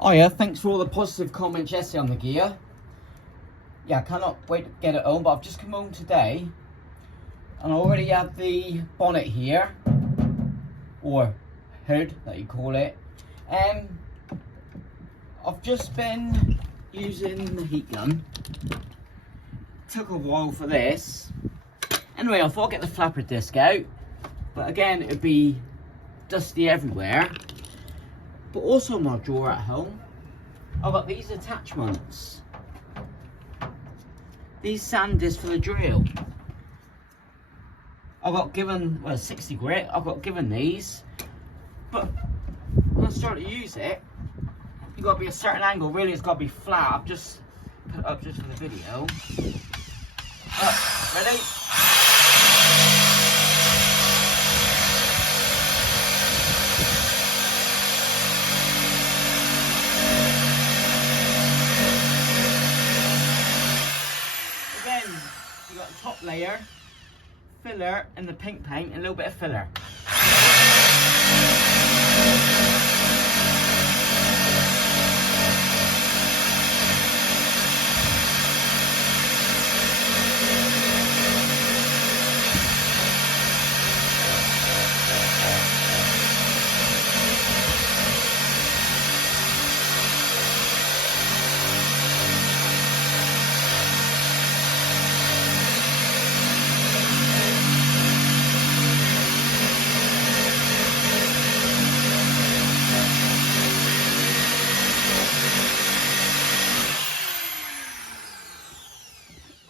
Oh yeah, thanks for all the positive comments yesterday on the gear. Yeah, I cannot wait to get it home, but I've just come home today and I already have the bonnet here, or hood that you call it. I've just been using the heat gun. Took a while for this. Anyway, I thought I'd get the flapper disc out, but again it'd be dusty everywhere. But also in my drawer at home, I've got these attachments. These sand discs for the drill. I got given, well, 60 grit, I got given these. But when I start to use it, you've got to be a certain angle, really it's got to be flat. I've just put it up just for the video. Ready? You got the top layer, filler, and the pink paint, and a little bit of filler.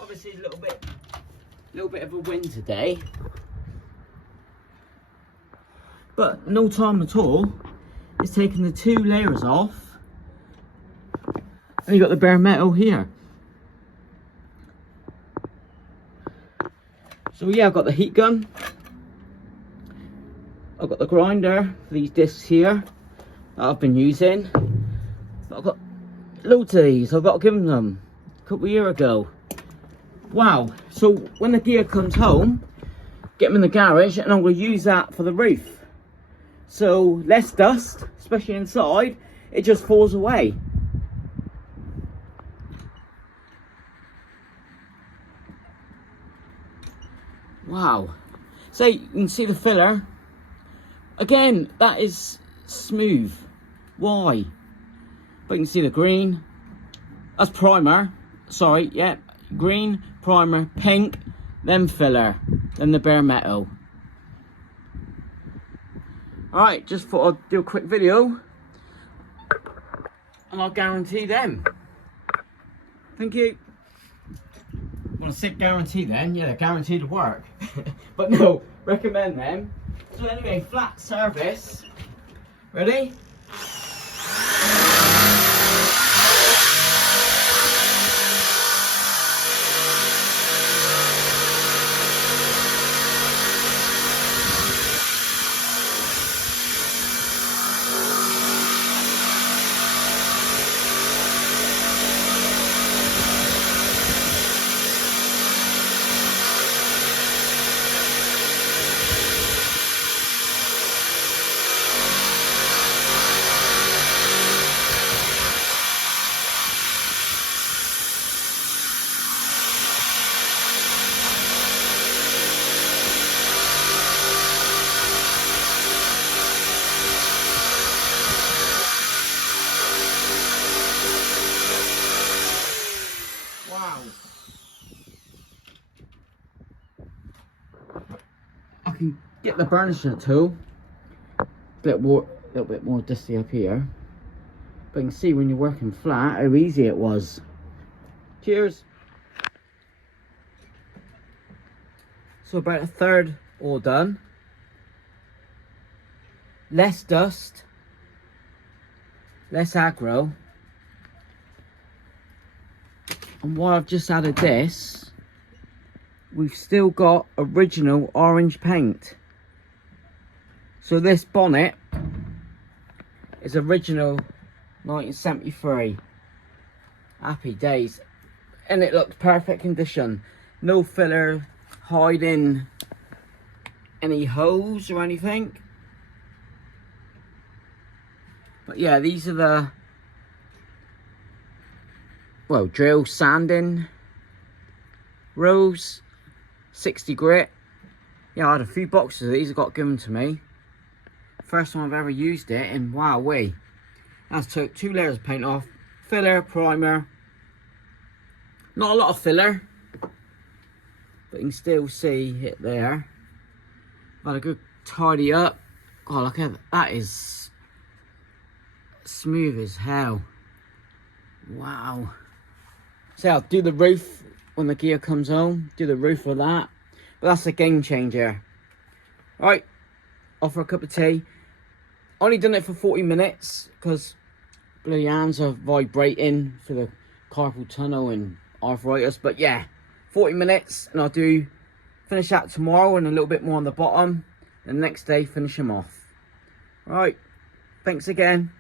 Obviously a little bit of a wind today, but no time at all. It's taking the two layers off, and you got the bare metal here. So yeah, I've got the heat gun, I've got the grinder for these discs here that I've been using. I've got loads of these. I've got given them a couple of years ago. Wow, so when the gear comes home, get them in the garage and I'm going to use that for the roof. So less dust, especially inside, it just falls away. Wow, so you can see the filler. Again, that is smooth. Why? But you can see the green. That's primer. Sorry, yeah. Green, primer, pink, then filler, then the bare metal. Alright, just thought I'd do a quick video and I'll guarantee them. Thank you. Well, I said guarantee then, yeah, they're guaranteed to work. But no, recommend them. So anyway, flat service. Ready? Wow. I can get the burnishing tool. A little bit more dusty up here. But you can see when you're working flat how easy it was. Cheers. So about a third all done. Less dust. Less aggro. And while I've just added this, we've still got original orange paint. So this bonnet is original 1973. Happy days. And it looks perfect condition. No filler hiding any holes or anything. But yeah, these are the well, drill sanding rolls, 60 grit. Yeah, I had a few boxes of these that got given to me. First time I've ever used it, and wowee. That's took 2 layers of paint off, filler, primer. Not a lot of filler, but you can still see it there. I've had a good tidy up. Oh, look at that. That is smooth as hell. Wow. So I'll do the roof when the gear comes home. Do the roof of that. But that's a game changer. Right, off for a cup of tea. Only done it for 40 minutes because bloody hands are vibrating for the carpal tunnel and arthritis. But yeah, 40 minutes, and I'll finish that tomorrow and a little bit more on the bottom. And the next day, finish them off. Right, thanks again.